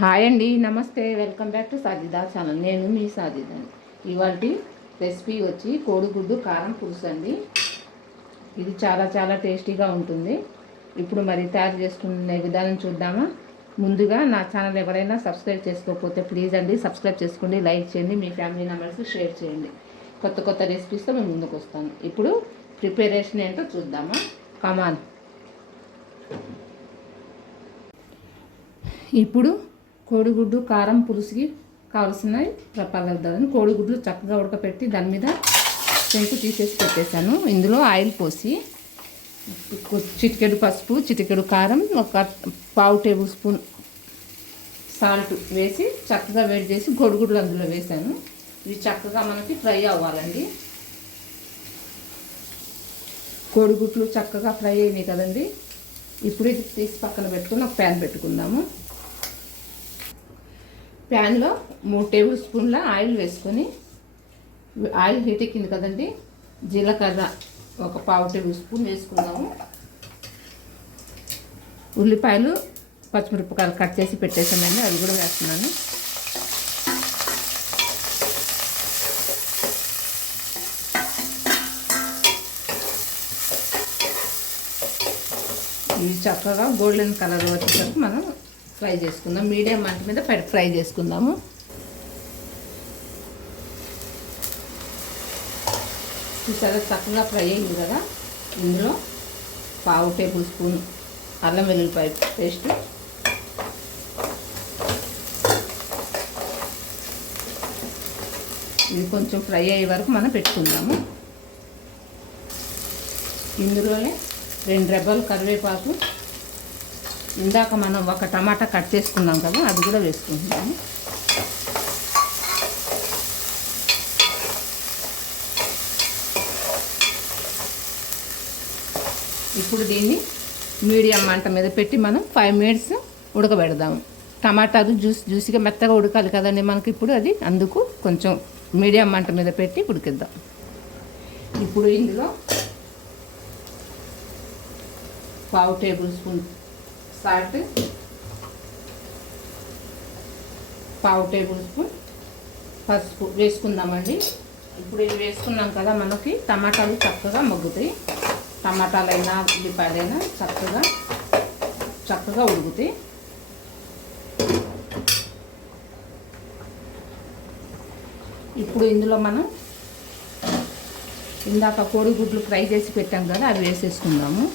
Hi అండి, నమస్తే. Welcome back to Sajida channel. నేను మీ సాజిదాని. ఇవాళ రెసిపీ వచ్చి కోడిగుడ్డు కారం పులుసు అండి. ఇది చాలా చాలా టేస్టీగా ఉంటుంది. ఇప్పుడు మరి తయారు చేసుకునే విధానం చూద్దామా. ముందుగా నా ఛానల్ ఎవరైనా సబ్స్క్రైబ్ చేసుకోకపోతే ప్లీజ్ అండి సబ్స్క్రైబ్ చేసుకోండి, లైక్ చేయండి, మీ ఫ్యామిలీ మెంబర్స్ షేర్ చేయండి. కొత్త కొత్త రెసిపీస్తో మేము ముందుకు వస్తాను. ఇప్పుడు ప్రిపరేషన్ ఏంటో చూద్దామా. కమాన్. ఇప్పుడు కోడిగుడ్డు కారం పులుసుకి కావాల్సిన పదార్థాలను కోడిగుడ్లు చక్కగా ఉడకపెట్టి దాని మీద పెంకు తీసేసి పెట్టేశాను. ఇందులో ఆయిల్ పోసి చిటికెడు పసుపు, చిటికెడు కారం, ఒక పావు టేబుల్ స్పూన్ సాల్ట్ వేసి చక్కగా వేడి చేసి కోడిగుడ్లు అందులో వేసాను. ఇవి చక్కగా మనకి ఫ్రై అవ్వాలండి. కోడిగుడ్లు చక్కగా ఫ్రై అయినాయి కదండి. ఇప్పుడు ఇది తీసి పక్కన పెట్టుకుని ఒక ప్యాన్ పెట్టుకుందాము. ప్యాన్లో 3 టేబుల్ స్పూన్ల ఆయిల్ వేసుకొని, ఆయిల్ హీట్ ఎక్కింది కదండి, జీలకర్ర ఒక పావు టేబుల్ స్పూన్ వేసుకుందాము. ఉల్లిపాయలు, పచ్చిమిరపకాయలు కట్ చేసి పెట్టేసానండి, అవి కూడా వేస్తున్నాను. ఇవి చక్కగా గోల్డెన్ కలర్ వచ్చేసరికి మనం ఫ్రై చేసుకుందాం. మీడియం మంట మీద ఫ్రై చేసుకుందాము. చూసారా చక్కగా ఫ్రై అయింది కదా. ఇందులో పావు టేబుల్ స్పూన్ అల్లం వెల్లుల్లిపాయ పేస్ట్, ఇది కొంచెం ఫ్రై అయ్యే వరకు మనం పెట్టుకుందాము. ఇందులోనే 2 రెబ్బలు కరివేపాకు, ఇందాక మనం ఒక టమాటా కట్ చేసుకున్నాం కదా, అది కూడా వేసుకుంటున్నాము. ఇప్పుడు దీన్ని మీడియం మంట మీద పెట్టి మనం 5 మినిట్స్ ఉడకబెడదాము. టమాటాలు జ్యూసీగా మెత్తగా ఉడకాలి కదండి మనకి. ఇప్పుడు అది అందుకు కొంచెం మీడియం మంట మీద పెట్టి ఉడికిద్దాం. ఇప్పుడు ఇందులో పావు టేబుల్ స్పూన్ సాల్ట్, పావు టేబుల్ స్పూన్ పసుపు వేసుకుందామండి. ఇప్పుడు ఇవి వేసుకున్నాం కదా, మనకి టమాటాలు చక్కగా మగ్గుతాయి. టమాటాలైనా ఉల్లిపాయలైనా చక్కగా ఉడుకుతాయి. ఇప్పుడు ఇందులో మనం ఇందాక కోడిగుడ్లు ఫ్రై చేసి పెట్టాం కదా, అవి వేసేసుకుందాము.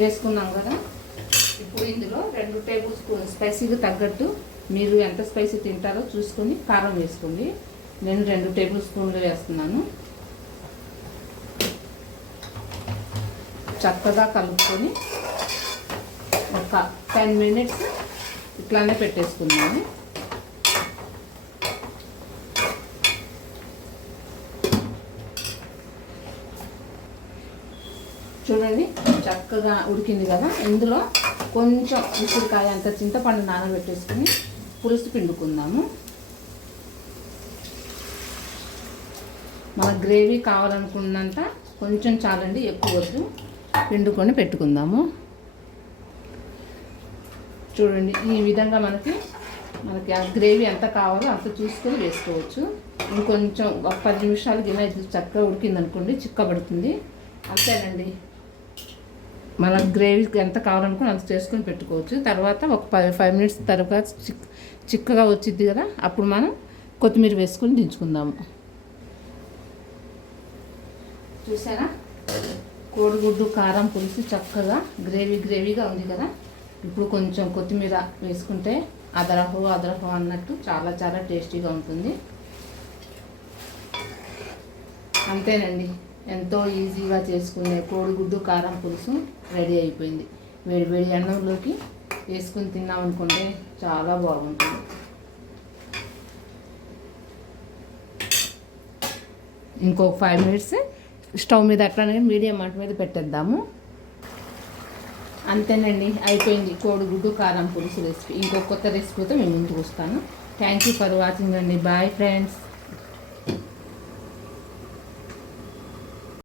వేసుకున్నాం కదా. ఇప్పుడు ఇందులో 2 టేబుల్ స్పూన్ స్పైసీకి తగ్గట్టు మీరు ఎంత స్పైసీ తింటారో చూసుకొని కారం వేసుకోండి. నేను 2 టేబుల్ స్పూన్లు వేస్తున్నాను. చక్కగా కలుపుకొని ఒక 10 మినిట్స్ ఇట్లానే పెట్టేసుకున్నాను. చూడండి చక్కగా ఉడికింది కదా. ఇందులో కొంచెం ఉసిరికాయ అంత చింతపండు నానబెట్టేసుకుని పులుసు పిండుకుందాము. మన గ్రేవీ కావాలనుకున్నంత కొంచెం చాలండి, ఎక్కువ వద్దు. పిండుకొని పెట్టుకుందాము. చూడండి ఈ విధంగా మనకి ఆ గ్రేవీ ఎంత కావాలో అంత చూసుకొని వేసుకోవచ్చు. ఇంకొంచెం ఒక 10 నిమిషాలు గిన్నె చక్కగా ఉడికిందనుకోండి, చిక్కబడుతుంది. అంతేనండి. మన గ్రేవీకి ఎంత కావాలనుకుని అంత చేసుకొని పెట్టుకోవచ్చు. తర్వాత ఒక 5 మినిట్స్ తర్వాత చిక్కగా వచ్చింది కదా, అప్పుడు మనం కొత్తిమీర వేసుకొని దించుకుందాము. చూసారా కోడిగుడ్డు కారం పులుసు చక్కగా గ్రేవీగా ఉంది కదా. ఇప్పుడు కొంచెం కొత్తిమీర వేసుకుంటే అదరహో అన్నట్టు చాలా చాలా టేస్టీగా ఉంటుంది. అంతేనండి, ఎంతో ఈజీగా చేసుకునే కోడిగుడ్డు కారం పులుసు రెడీ అయిపోయింది. వేడి అన్నంలోకి వేసుకుని తిన్నామనుకుంటే చాలా బాగుంటుంది. ఇంకొక 5 మినిట్స్ స్టవ్ మీద అట్లానే మీడియం మంట మీద పెట్టేద్దాము. అంతేనండి, అయిపోయింది కోడిగుడ్డు కారం పులుసు రెసిపీ. ఇంకొక కొత్త రెసిపీతో మేము ముందుకు వస్తాను. థ్యాంక్ యూ ఫర్ వాచింగ్ అండి. Bye friends.